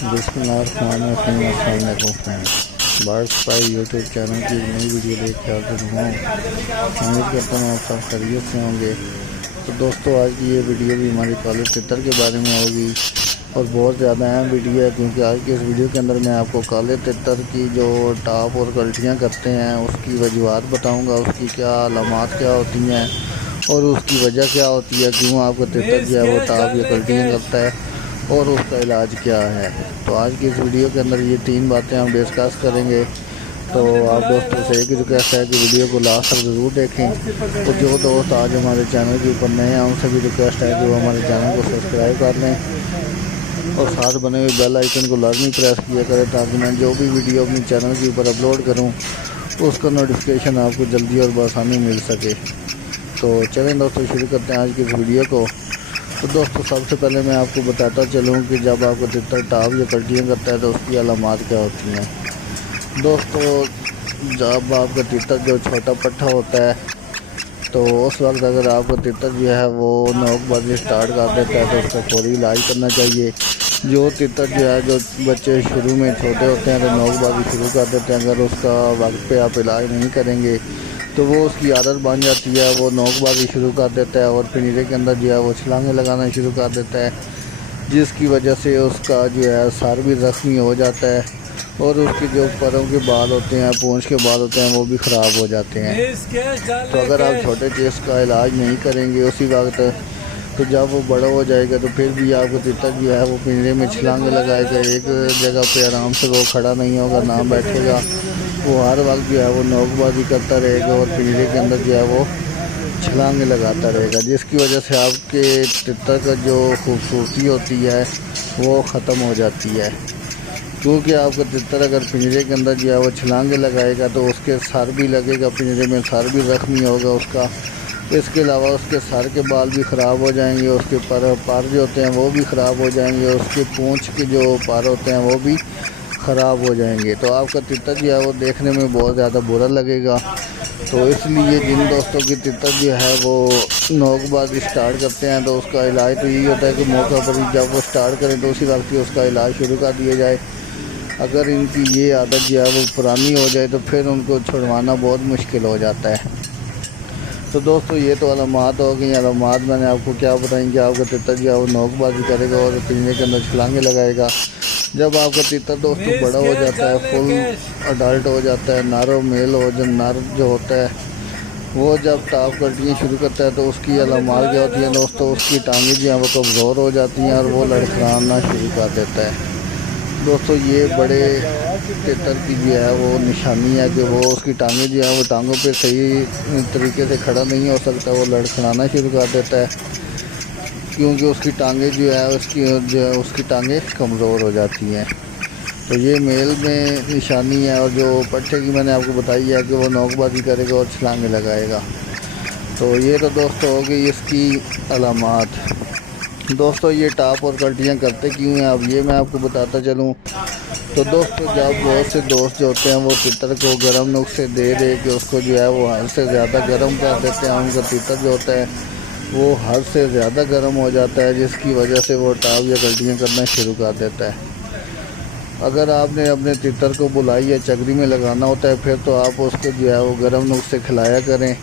बिस्मिल्लाहिर्रहमानिर्रहीम। Friends, birds पाई YouTube channel की एक नई वीडियो लेकर हाजिर हूँ। उम्मीद करता हूँ आप सब खैरियत से होंगे। तो दोस्तों, आज की ये वीडियो भी हमारी काले तितर के बारे में होगी और बहुत ज़्यादा अहम वीडियो है, क्योंकि आज की इस वीडियो के अंदर मैं आपको काले तितर की जो टाप और कल्टियाँ करते हैं उसकी वजूहात बताऊँगा, उसकी क्या अलामात क्या होती हैं और उसकी वजह क्या होती है, क्यों आपका तितर जो है वो टाप या कल्टियाँ करता है और उसका इलाज क्या है। तो आज की इस वीडियो के अंदर ये 3 बातें हम डिस्कस करेंगे। तो आप दोस्तों से एक रिक्वेस्ट है कि वीडियो को लास्ट तक ज़रूर देखें। तो जो दोस्त आज हमारे चैनल के ऊपर नए हैं उनसे भी रिक्वेस्ट है कि वो हमारे चैनल को सब्सक्राइब कर लें और साथ बने हुए बेल आइकन को लाजमी प्रेस किया करें, ताकि मैं जो भी वीडियो अपने चैनल के ऊपर अपलोड करूँ उसका नोटिफिकेशन आपको जल्दी और बआसानी मिल सके। तो चलें दोस्तों, शुरू करते हैं आज की इस वीडियो को। तो दोस्तों, सबसे पहले मैं आपको बताता चलूँ कि जब आपको तितर टाप या कल्टियाँ करता है तो उसकी अलामात क्या होती हैं। दोस्तों, जब आपका तितर जो छोटा पट्ठा होता है तो उस वक्त अगर आपका तितर जो है वो नोकबाजी स्टार्ट कर देता है तो उसका फौरी इलाज करना चाहिए। जो तितर जो है, जो बच्चे शुरू में छोटे होते हैं तो नोकबाजी शुरू कर देते हैं, अगर उसका वक्त पे आप इलाज नहीं करेंगे तो वो उसकी आदत बन जाती है, वो नोकबाजी शुरू कर देता है और पिंजरे के अंदर जो है वो छलांगे लगाना शुरू कर देता है, जिसकी वजह से उसका जो है सर भी ज़ख्मी हो जाता है और उसके जो पैरों के बाल होते हैं, पूंछ के बाल होते हैं, वो भी ख़राब हो जाते हैं। तो अगर आप छोटे चीज़ का इलाज नहीं करेंगे उसी वक्त, तो जब वो बड़ा हो जाएगा तो फिर भी आपको तितर जो है वो पिंजरे में छलांगे लगाएगा, एक जगह पे आराम से वो खड़ा नहीं होगा, ना बैठेगा, वो हर वक्त जो है वो नोकबाजी करता रहेगा और पिंजरे के अंदर जो है वो छलांगे लगाता रहेगा, जिसकी वजह से आपके तितर का जो खूबसूरती होती है वो ख़त्म हो जाती है। क्योंकि आपका तितर अगर पिंजरे के अंदर जो है वो छलांगे लगाएगा तो उसके सर भी लगेगा, पिंजरे में सर भी ज़ख्मी होगा उसका। इसके अलावा उसके सर के बाल भी ख़राब हो जाएंगे, उसके पर जो होते हैं वो भी ख़राब हो जाएंगे, उसके पूँछ के जो पर होते हैं वो भी ख़राब हो जाएंगे। तो आपका तितर जो है वो देखने में बहुत ज़्यादा बुरा लगेगा। तो इसलिए जिन दोस्तों की तितर जो है वो नोकबाजी स्टार्ट करते हैं तो उसका इलाज तो यही होता है कि मौका पर ही जब वो स्टार्ट करें तो उसी वक्त ही उसका इलाज शुरू कर दिया जाए। अगर इनकी ये आदत जो है वो पुरानी हो जाए तो फिर उनको छुड़वाना बहुत मुश्किल हो जाता है। तो दोस्तों, ये तो अलामात हो गई। अलामात मैंने आपको क्या बताएंगे, आपका तितर जो है वो नोकबाजी करेगा और पिंजरे के अंदर छलांगे लगाएगा। जब आपका तितर दोस्तों बड़ा हो जाता है, फुल अडल्ट हो जाता है, नारो मेल हो, जो नर जो होता है वो जब टाप कल्टियाँ शुरू करता है तो उसकी अलामात क्या होती है दोस्तों, उसकी टांगें जो हैं वो कमज़ोर हो जाती हैं और वो लड़खड़ाना शुरू कर देता है। दोस्तों, ये बड़े तितर की जो है वो निशानी है कि वो उसकी टांगें जो है वो टांगों पे सही तरीके से खड़ा नहीं हो सकता, वो लड़खड़ाना शुरू कर देता है, क्योंकि उसकी टांगें जो है उसकी टांगें कमज़ोर हो जाती हैं। तो ये मेल में निशानी है। और जो पट्ठे की मैंने आपको बताई है कि वो नोकबाजी करेगा और छलांगे लगाएगा। तो ये तो दोस्तों हो गई इसकी अलामात। दोस्तों, ये टाप और कल्टियाँ करते क्यों हैं अब ये मैं आपको बताता चलूँ। तो दोस्तों, जब बहुत से दोस्त जो होते हैं वो तितर को गर्म नुस्खे दे के उसको जो है वो हद से ज़्यादा गर्म कर देते हैं, उनका तितर जो होता है वो हद से ज़्यादा गर्म हो जाता है, जिसकी वजह से वो टाप या कल्टियाँ करना शुरू कर देता है। अगर आपने अपने तितर को बुलाई या चगरी में लगाना होता है फिर तो आप उसको जो है वो गर्म नुस्खे खिलाया करें।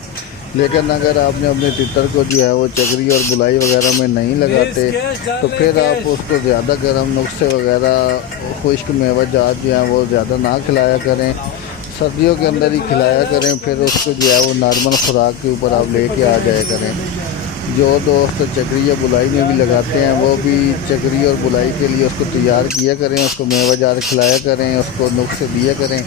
लेकिन अगर आपने अपने तितर को जो है वो चगरी और बुलाई वगैरह में नहीं लगाते तो फिर आप उसको ज़्यादा गर्म नुस्खे वगैरह खुश्क मेवा जात जो है वो ज़्यादा ना खिलाया करें, सर्दियों के अंदर ही खिलाया करें। फिर उसको जो है वो नॉर्मल खुराक के ऊपर आप लेके आ जाया करें। जो दोस्त चगरी या बुलाई में भी लगाते हैं वो भी चगरी और बुलाई के लिए उसको तैयार किया करें, उसको मेवा जार खिलाया करें, उसको नुस्खे दिया करें।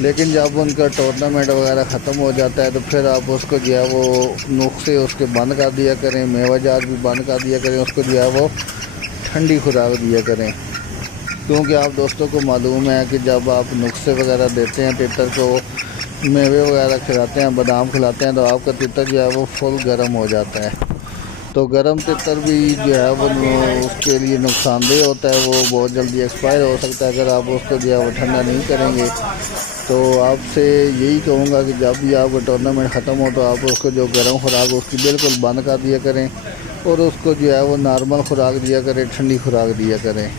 लेकिन जब उनका टूर्नामेंट वगैरह ख़त्म हो जाता है तो फिर आप उसको जो है वो नुस्खे उसके बंद कर दिया करें, मेवा जार भी बंद कर दिया करें, उसको जो है वो ठंडी खुराक दिया करें। क्योंकि आप दोस्तों को मालूम है कि जब आप नुस्खे वगैरह देते हैं तितर को, मेवे वगैरह खिलाते हैं, बादाम खिलाते हैं, तो आपका तितर जो है वो फुल गर्म हो जाता है। तो गर्म तितर भी जो है वो उसके लिए नुकसानदेह होता है, वो बहुत जल्दी एक्सपायर हो सकता है अगर आप उसको जो है वो ठंडा नहीं करेंगे। तो आपसे यही कहूँगा कि जब भी आपका टूर्नामेंट ख़त्म हो तो आप उसको जो गर्म खुराक उसकी बिल्कुल बंद कर दिया करें और उसको जो है वो नॉर्मल खुराक दिया करें, ठंडी खुराक दिया करें।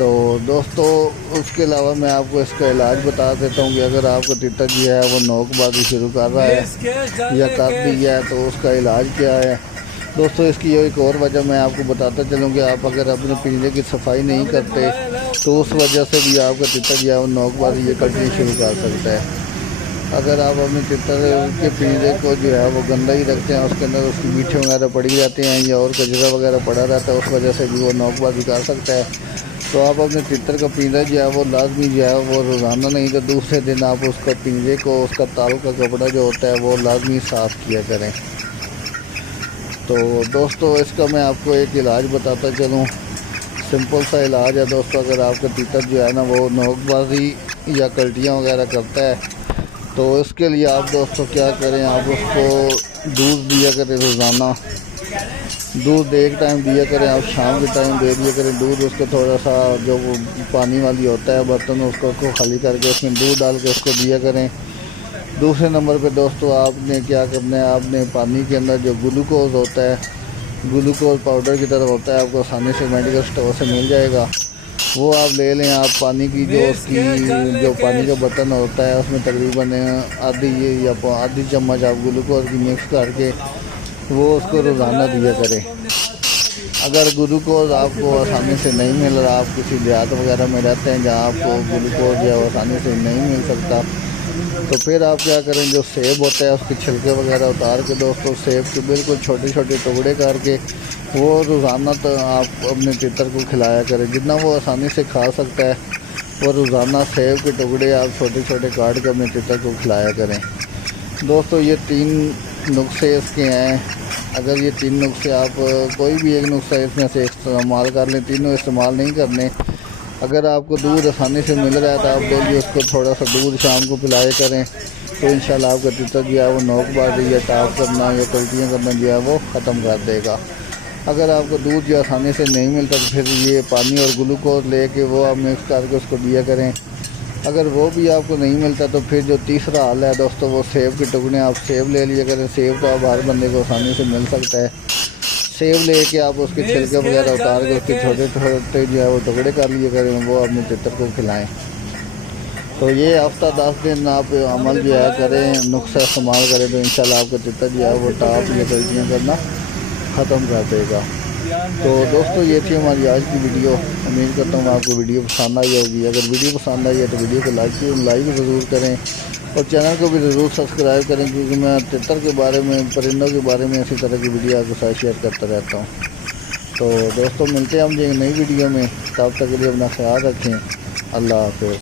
तो दोस्तों उसके अलावा मैं आपको इसका इलाज बता देता हूँ कि अगर आपका तीतर जो है वो नोकबाजी शुरू कर रहा है या कर दी है तो उसका इलाज क्या है। दोस्तों इसकी एक और वजह मैं आपको बताता चलूँ कि आप अगर अपने पिंजरे की सफाई नहीं करते तो उस वजह से भी आपका तीतर जो है वो नोकबाजी या कल्टी शुरू कर सकता है। अगर आप अपने तीतर के पिंजरे को जो है वो गंदा ही रखते हैं, उसके अंदर उसकी मीठे वगैरह पड़ी रहते हैं या और कचरा वगैरह पड़ा रहता है, उस वजह से भी वो नोकबाजी कर सकता है। तो आप अपने तीतर का पिंजरा जो है वो लाजमी जो है वो रोज़ाना नहीं तो दूसरे दिन आप उसका पिंजरे को उसका ताल का कपड़ा जो होता है वो लाजमी साफ़ किया करें। तो दोस्तों इसका मैं आपको एक इलाज बताता चलूँ, सिंपल सा इलाज है दोस्तों। अगर आपका तीतर जो है ना वो नोकबाजी या कल्टियाँ वगैरह करता है तो इसके लिए आप दोस्तों क्या करें, आप उसको दूध दिया करें रोज़ाना। दूध एक टाइम दिया करें, आप शाम के टाइम दे दिया करें दूध। उसको थोड़ा सा जो पानी वाली होता है बर्तन उसको खाली करके उसमें दूध डाल के उसको दिया करें। दूसरे नंबर पे दोस्तों आपने क्या करना है, आपने पानी के अंदर जो ग्लूकोज़ होता है, ग्लूकोज़ पाउडर की तरह होता है, आपको आसानी से मेडिकल स्टोर से मिल जाएगा, वो आप ले लें। आप पानी की जो पानी का बर्तन होता है उसमें तकरीबन आधी चम्मच आप ग्लूकोज़ की मिक्स करके वो उसको रोज़ाना दिया करें। अगर ग्लूकोज़ आपको आसानी से नहीं मिल रहा, आप किसी देहात वगैरह में रहते हैं जहाँ आपको ग्लूकोज़ या आसानी से नहीं मिल सकता, तो फिर आप क्या करें, जो सेब होता है उसके छिलके वगैरह उतार के दोस्तों सेब के बिल्कुल छोटे छोटे टुकड़े करके वो रोज़ाना तो आप अपने तीतर को खिलाया करें। जितना वो आसानी से खा सकता है वो रोज़ाना सेब के टुकड़े आप छोटे छोटे काट के अपने तीतर को खिलाया करें। दोस्तों ये 3 नुस्खे इसके हैं। अगर ये 3 नुस्खे आप कोई भी एक नुस्खा इसमें से इस्तेमाल कर लें, तीनों इस्तेमाल नहीं करने। अगर आपको दूध आसानी से मिल रहा है तो आप डेली उसको थोड़ा सा दूध शाम को पिलाया करें, तो इंशाल्लाह आपका तीतर जो है वो नोकबाजी या टाप करना या कल्टियाँ करना जो है वो ख़त्म कर देगा। अगर आपको दूध जो आसानी से नहीं मिलता तो फिर ये पानी और ग्लूकोज लेके वो आप मिक्स करके उसको दिया करें। अगर वो भी आपको नहीं मिलता तो फिर जो तीसरा हाल है दोस्तों वो सेब के टुकड़े आप सेब ले लिया करें। सेब तो आप हर बंदे को आसानी से मिल सकता है। सेब लेके आप उसके छिलके वगैरह उतार के उसके छोटे छोटे जो है वो टुकड़े कर लिए करें, वो अपने तीतर को खिलाएं। तो ये हफ्ता 10 दिन आप अमल जो है करें, नुस्खा इस्तेमाल करें, तो इंशाल्लाह आपका तीतर जो है वो टाप या गलतियाँ करना ख़त्म कर देगा। तो दोस्तों ये थी हमारी आज की वीडियो। उम्मीद करता हूँ आपको वीडियो पसंद आई होगी। अगर वीडियो पसंद आई है तो वीडियो को लाइक ज़रूर करें और चैनल को भी ज़रूर सब्सक्राइब करें, क्योंकि मैं तीतर के बारे में, परिंदों के बारे में इसी तरह की वीडियो आपके साथ शेयर करता रहता हूँ। तो दोस्तों मिलते हैं हम एक नई वीडियो में, तब तक के लिए अपना ख्याल रखें। अल्लाह हाफ़िज़।